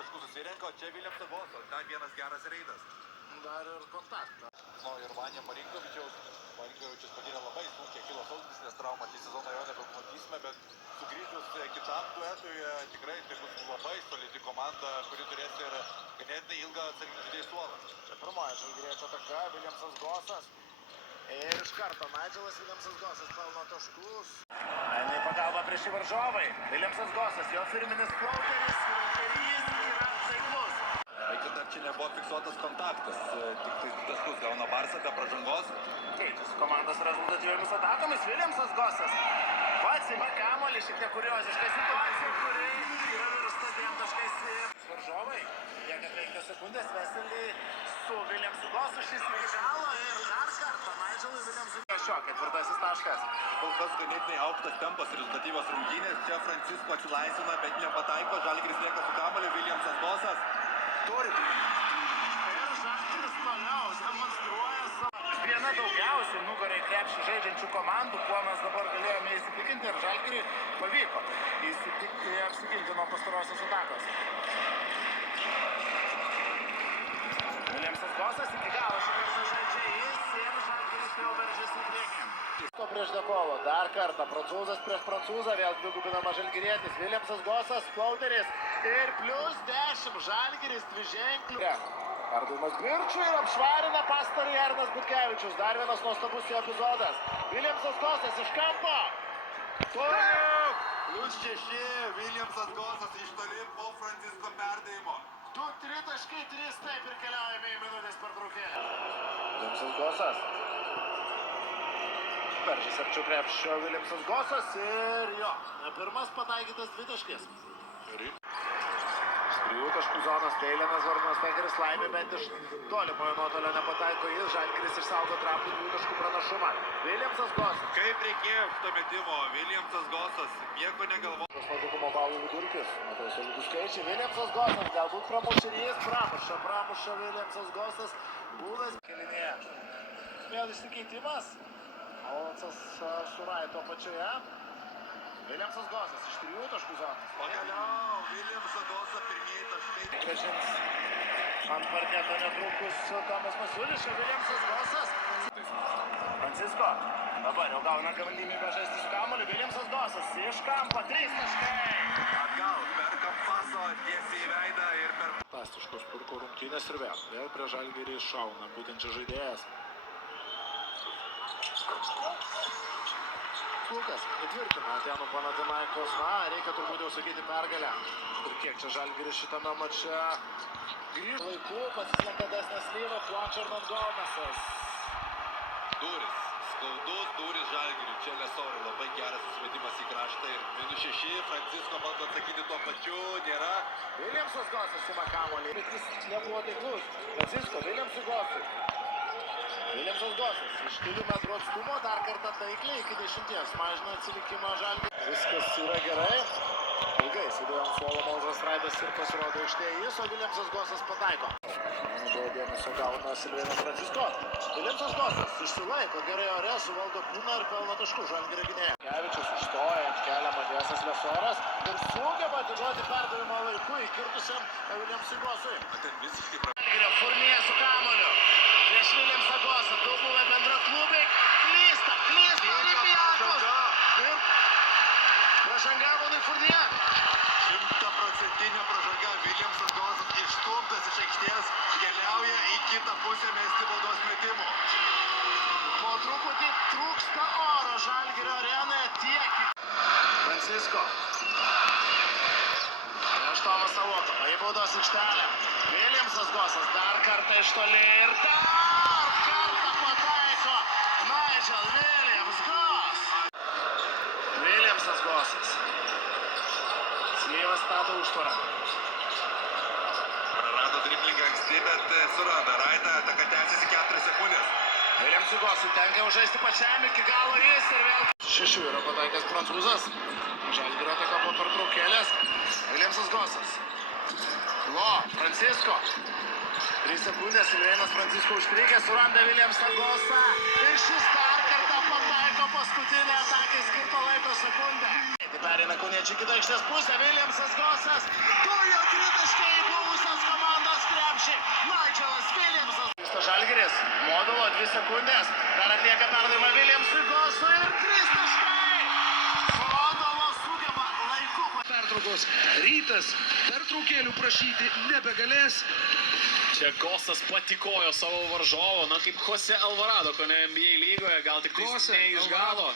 taškų susirenka, o čia Viljamso Gosas. Dar vienas geras reidas. Dar ir kontaktą. Ir Vanja Marinkovičiaus. Marinkovičius patyrė labai sunkiai kilo sausgyslės traumą, šį sezoną jo nebematysime, bet sugrįžus kitam duetui tikrai tai bus labai solidi komanda, kuri turės ir ganėtinai ilgą atsarginių žaidėjų suolą. Čia pirmoji žalgiriečio ataka, Viljamsas Gosas. Ir iš karto Naidželas Viljamsas Gosas pelno taškus. Eina į pagalbą prieš varžovai. Viljamsas Gosas, jo firminis flauteris ir jis yra taiklus. Bet dar čia nebuvo fiksuotas kontaktas, tik tai taškus gauna Barsa be pražangos. Keičiasi komandos rezultatyviomis atakomis, Viljamsas Gosas. Pats ima kamuolį, šiek tiek kurioziška situacija, kuri yra virsta 2 taškais varžovai. Lieka 5 sekundės, Veselį su Viljamsu Gosu šis įgalo ir dar kartą Naidželui Viljamsui. Šio 4 taškas. Kol kas ganėtinai aukštas tempas rezultatyvos rungtynės. Čia Francisko atsilaisvina, bet nepataiko. Žalgiris lieka su kamuoliu, Viljamsas Gosas. Turi. Ir Žalgiris toliau demonstruoja savo. Viena daugiausiai nugarai krepšį žaidžiančių komandų, kuo mes dabar galėjome įsitikinti, ir Žalgiriui pavyko apsiginti nuo pastarosios atakos. Viljamsas Gosas iki galo šitą žaidžia jis ir Žalgiris jau veržiasi į priekį. Prieš Dekovo, dar kartą prancūzas prieš prancūzą, vėl dvigubinama žalgirietis, Viljamsas Gosas, flauteris ir +10 Žalgiris dviženklių. Perdavimas Birčui ir apšvarina pastarį Arnas Butkevičius, dar vienas nuostabus jo epizodas. Viljamsas Gosas iš kampo. +6, Viljamsas Gosas iš toli po Francisko perdavimo. 2-3 taškai, 3 taip ir keliaujame į minutės pertraukėlę. Viljamsas Gosas. Peržys arčiau krepšio Viljamsas Gosas ir jo. Pirmas pataikytas 2 taškės. 3 taškų zonas Teilinas Varnas Penkeris laimė, bet iš tolimojo nuotolio nepataiko jis. Žalgiris išsaugo trapų 2 taškų pranašumą. Viljamsas Gosas. Kaip reikėjo šito metimo? Viljamsas Gosas nieko negalvoja. Naudingumo balų vidurkis. Matai, solidų skaičiai. Viljamsas Gosas. Galbūt pramušė ir jis pramuša Viljamsas Gosas. Buvęs kelinėje. Vėl išsikeitimas. Olansas Suraito pačioje. Viljamsas Gosas iš 3 taškų zonos. Pagaliau, Viljamso Gosas pirmieji taškai. Grąžins ant parketo netrukus Tomas Masiulis, Viljamsas Gosas. Francisko dabar jau gauna galimybę žaisti su kamuoliu. Viljamsas Gosas iš kampo 3 taškai. Atgal, perka paso tiesiai į veidą ir per... Fantastiškos Spurko rungtynės ir vėl prie Žalgirį šauna būtent čia žaidėjas. Lukas įtvirtina Atėnų Panathinaikos, reikia turbūt jau sakyti pergalę. Ir kiek čia Žalgiris šitame mače grįžta. Laiku pasislenka desnė slyva, Juancho Hernandez. Duris, skaudus duris Žalgiriui, čia Lesori, labai geras susivedimas į kraštą ir -6, Francisko bando atsakyti tuo pačiu, nėra. Viljamsas Gosas ima kamuolį, bet jis nebuvo taiklus. Francisko, Viljamsui Gosui. Viljamsas Gosas iš 2 metrų atstumo dar kartą taikliai iki 10 mažina atsilikimą Žalgiriui. Viskas yra gerai. Ilgai sėdėjo ant suolo Mauzas Raidas ir pasirodo aikštėje jis, o Viljamsas Gosas pataiko. Daug dėmesio gauna Silvėnas Francisko. Viljamsas Gosas išsilaiko gerai ore, suvaldo kūną ir pelno taškų Žalgirio gynėją. Kevičius užstoja ant kelią Matiesas Lesoras ir sugeba atiduoti perdavimą laiku įkirtusiam Viljamsui Gosui. Žalgirio Furnė su kamuoliu. Prieš Viljamsą Gosą, daug buvę bendra klubai, klysta Olympiakos ir pražanga Monui Furnė. 100% pražanga, Viljamsas Gosas išstumtas iš aikštės, keliauja į kitą pusę mesti baudos metimų. Po truputį trūksta oro Žalgirio arenoje tiek. Francisko. Prieš Tomas Savoką, į baudos aikštelę. Viljamsas Gosas dar kartą iš toli ir dar kartą pataiko Naidžel Viljams Gos. Viljamsas Gosas. Slyvas stato užtvarą. Prarado driblingą anksti, bet suranda Raidą, ataka tęsiasi 4 sekundės. Viljamsui Gosui tenka užžaisti pačiam iki galo jis ir vėl. 6 yra pataikęs prancūzas. Žalgirio ataka po pertraukėlės. Viljamsas Gosas. Lo, Francisko. 3 sekundės, Silvėnas Francisko užstrigė, suranda Viljamsą Gosą. Ir šis dar kartą pataiko paskutinę atakai skirto laiko sekundę. Perėna Kaune Žalgiriečiai kitą aikštės pusę, Williamsas Gosas, du jo tritaškai į buvusios komandos krepšį, Nigelas Williamsas. Žalgiris, modulo 2 sekundės, dar atlieka perdavimą Williamsui Gosui ir 3 taškai. Modulo sugeba laiku. Pertraukos Rytas pertraukėlių prašyti nebegalės. Čia Gosas patikojo savo varžovo, na kaip Jose Alvarado, ko ne NBA lygoje, gal tik Jose ne iš galo.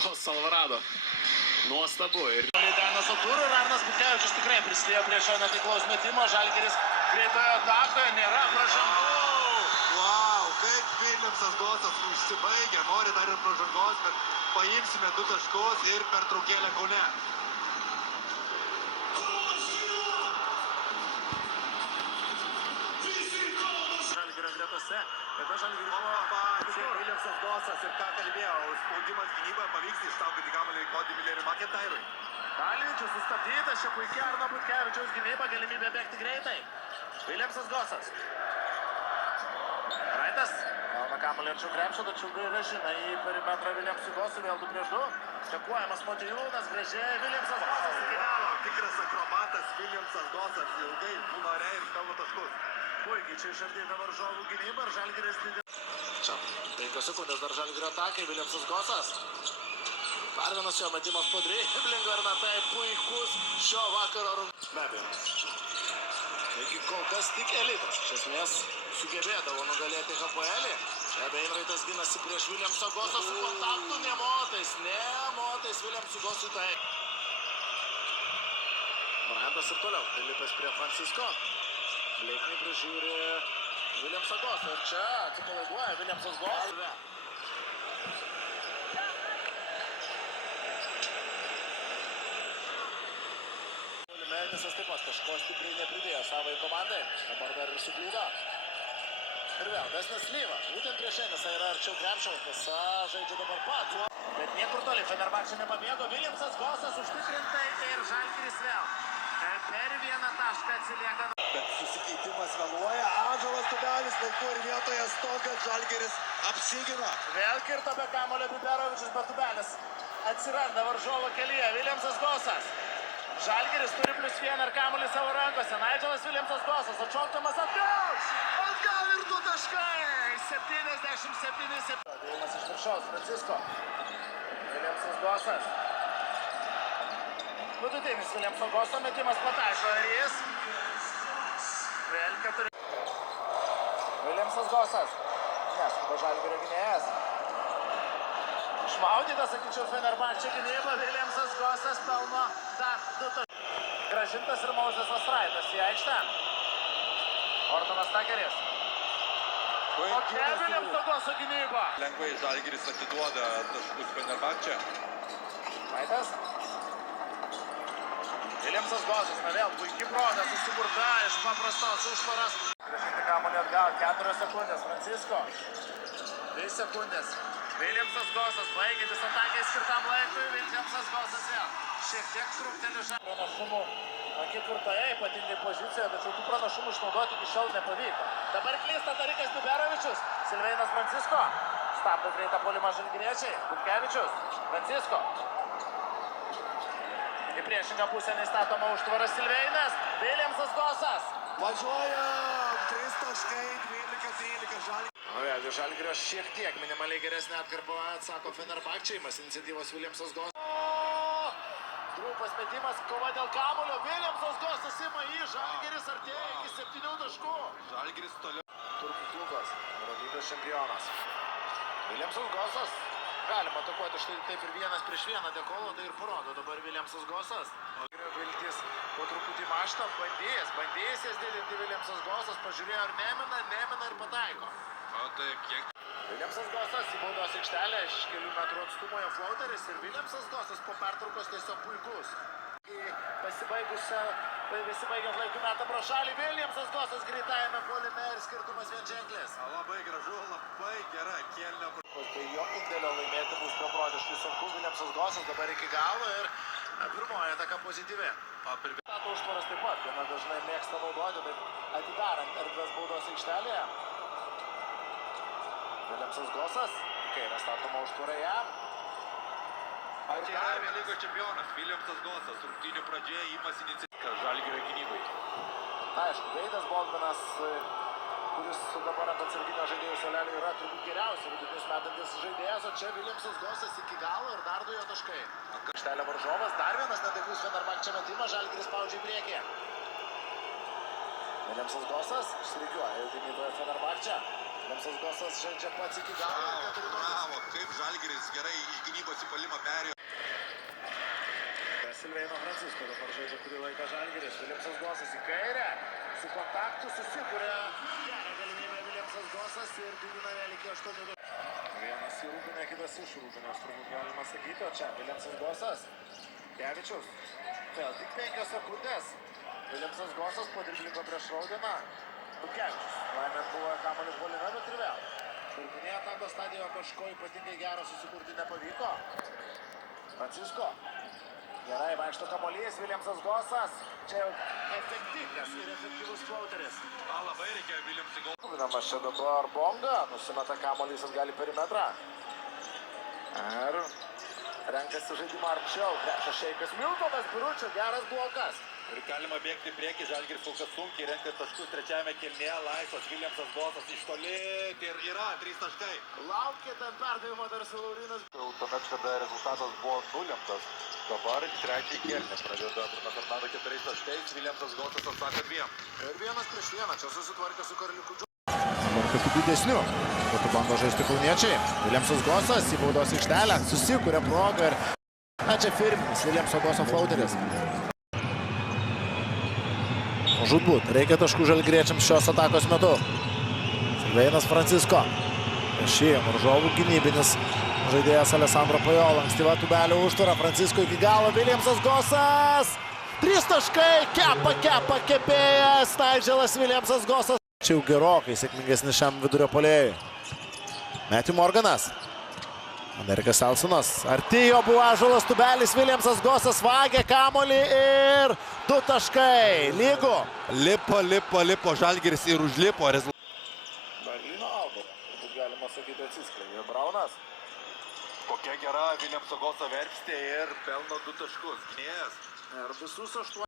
Gos Alvarado. Nuostabu. Ir Danas Atūro ir Arnas Butkevičius tikrai prisidėjo prie šio netaiklaus metimo. Žalgiris greitoje atakoje, nėra pražangų. Wow, kaip Williamsas Gosas užsibaigė, nori dar ir pražangos, bet paimsime 2 taškus ir pertraukėlę Kaune. Žalgirio gretose, bet aš Žalgirio Čia Williamsas Gosas ir ką kalbėjo, spaudimas gynyboje pavyks išsaugoti kamuolį Cody Milleriui McIntyrui. Kaliničius sustabdytas, čia puikia Arno Butkevičiaus gynyba, galimybė bėgti greitai. Williamsas Gosas. Raitas. Gauna kamuolį arčiau krepšio, tačiau grąžina į perimetrą Williamsui Gosui, vėl 2 prieš 2. Stekuojamas Motiejūnas, gražiai Williamsas Gosas iki galo. Tikras akrobatas Williamsas Gosas, ilgai būna ore ir pelno taškus. Puikiai čia išardyta varžovų gynyba ir Žalgiris lydi. Čia 5 sekundės dar Žalgirio atakai, Williamsas Gosas. Dar vienas jo metimas po driblingo ir tai puikus šio vakaro rungtynės. Be abejo. Iki kol kas tik elitas. Iš esmės sugebėdavo nugalėti HPL-į. Čia Beinraitas ginasi prieš Williamsą Gosą su kontaktu nemotais Williamsui Gosui tai. Brandas ir toliau. Filipės prie Francisco. Bleiknį prižiūri Williamsą Gosą. Ir čia atsipalaiduoja Williamsas Gosas. Visas taip pat kažko stipriai nepridėjo savai komandai. Dabar dar ir suklydo. Ir vėl Desnas Lyva. Būtent prieš Enisą yra arčiau krepšio. Visa žaidžia dabar pats. Bet niekur toli. Fenerbahčė nepabėgo. Williamsas Gosas užtikrintai ir Žalgiris vėl. Per 1 tašką atsilieka. Bet susikeitimas vėluoja, Ąžuolas Tubelis laiku ir vietoje stoga, Žalgiris apsigina. Vėl kirto be kamuolio Biberovičius, bet Tubelis atsiranda varžovo kelyje. Williamsas Gosas. Žalgiris turi +1 ir kamuolį savo rankose. Nigelas Williamsas Gosas atšoktamas atgal. Atgal ir 2 taškai. 77-7. Dėjimas iš viršaus. Francisco. Williamsas Gosas. Vidutinis Williamso Goso metimas pataiko ir jis. Vėl 4. Williamsas Gosas. Neskuba Žalgirio gynėjas. Išmaudytas, sakyčiau, Fenerbahčė gynyba. Williamsas Gosas pelno dar 2 taškus. Grąžintas ir Mozesas Raitas į aikštę. Ortonas Takeris. Kokia Williamso Goso gynyba. Lengvai Žalgiris atiduoda taškus Fenerbahčė. Raitas. Williamsas Gosas, na vėl puikiai proga susiburta iš paprastos užtvaros. Grąžinti kamuolį atgal, 4 sekundės, Francisco. 2 sekundės. Williamsas Gosas, baigiantis atakai skirtam laikui, Williamsas Gosas vėl. Šiek tiek trukteli pranašumų ketvirtoje, ypatingai pozicijoje, tačiau tų pranašumų išnaudoti iki šiol nepavyko. Dabar klysta Tarikas Biberovičius, Silveinas Francisco. Stabdo greitą puolimą Žalgiriečiai, Butkevičius, Francisco. Į priešingą pusę neįstatoma užtvara Silveinas, Williamsas Gosas. Važiuoja 3 taškai, 12-13 Žalgiris. Vėlgi Žalgirio šiek tiek minimaliai geresnė atkarpa, atsako Fenerbahčė, imas iniciatyvos Williamsas Gosas. Trumpas metimas, kova dėl kamuolio, Williamsas Gosas ima į Žalgiris, artėja iki 7 taškų. Žalgiris toliau. Turkų klubas, Eurolygos čempionas. Williamsas Gosas. Galima atakuoti štai taip ir 1 prieš 1, Dekolo tai ir parodo dabar Williamsas Gosas. Viltis po truputį maštą, bandėjęs jas didinti Williamsas Gosas, pažiūrėjo ar nemina ir pataiko. O tai kiek? Williamsas Gosas į baudos aikštelę iš kelių metrų atstumo jo flauteris ir Williamsas Gosas po pertraukos tiesiog puikus. Besibaigiant laikų metą pro šalį, Williamsas Gosas greitajame puolime ir skirtumas vienženklis. Labai gražu, labai gera kėlinė. Tai jo indėlio laimėti bus beprotiškai sunku. Williamsas Gosas dabar iki galo ir pirmoji ataka pozityvi. Stato užtvaras taip pat, gana dažnai mėgsta naudoti, bet atidarant erdves baudos aikštelėje. Williamsas Gosas, kairė statoma užtvara jam. Čia yra lygos čempionas, Williamsas Gosas, rungtynių pradžioje įmas iniciatyvą Žalgirio gynybai. Aišku, Veidas Bogdanas, kuris dabar ant atsarginio žaidėjų suolelio yra turbūt geriausias vidutinius metantis žaidėjas, o čia Williamsas Gosas iki galo ir dar 2 jo taškai. Aikštelė varžovas, dar vienas netaiklus Fenerbahče metimas, Žalgiris spaudžia į priekį. Williamsas Gosas išsirikiuoja jau gynyboje Fenerbahče. Williamsas Gosas žaidžia pats iki galo. Bravo, kaip Žalgiris gerai iš gynybos į puolimą perėjo. Silveino Francisko dabar žaidžia kurį laiką Žalgiris. Williamsas Gosas į kairę. Su kontaktu susikuria. Gerą galimybę Williamsas Gosas ir didina vėl iki 8. Vienas į rūbinę, kitas iš rūbinės, turbūt galima sakyti. O čia Williamsas Gosas. Kevičius. Vėl tik 5 sekundės. Williamsas Gosas po driblingo prieš Raudiną. Bukevičius. Laimė buvo kamuolį puolime, bet ir vėl. Pirminėje atakos stadijoje kažko ypatingai gero susikurti nepavyko. Francisko. Gerai, vaikšto kamuolys, Williamsas Gosas. Čia jau efektyvas ir efektyvus flauteris. Labai reikia Williamsui Gosas. Rūpinamas čia dabar Bonga. Nusimeta kamuolys atgal į perimetrą. Ir renkasi žaidimą arčiau. Krepšio šeikas Miltonas, Biručio, geras blokas. Ir galima bėgti į priekį, Žalgiris kol kas sunkiai renka taškus trečiajame kėlinyje, laisvas Williamsas Gosas iš toli ir yra 3 taškai. Laukė ten perdavimo dar su Laurinas. Tuomet, kada rezultatas buvo nulemtas, dabar trečiąjį kėlinį pradeda Bruno Fernando 4 taškais, Williamsas Gosas atsako 2. Ir 1-1, čia susitvarkė su Karliuku Džiu. Dabar tokių didesnių. Būtų bando žaisti kauniečiai. Williamsas Gosas į baudos aikštelę, susikuria progą ir... Na čia firminis Williamso Goso flauteris. Žudbūt, reikia taškų žalgiriečiams šios atakos metu. Silveinas Francisko. Prieš jį varžovų gynybinis žaidėjas Alessandro Pajola. Ankstyva tubelio užtvara, Francisko iki galo, Williamsas Gosas. 3 taškai, kepėjas, Nigelas Williamsas Gosas. Čia jau gerokai sėkmingesnis šiam vidurio puolėjui. Matthew Morganas. Amerikas Elsonas. Arti jo buvo ąžuolas tubelis, Williamsas Gosas vagia kamuolį ir 2 taškai. Lygu. Lipo Žalgiris ir užlipo rezultatą. Berlyno Alba. Turbūt galima sakyti atsiskleidė. Braunas. Kokia gera Williamso Goso verpstė ir pelno 2 taškus. Gynėjas. Ir visus 8.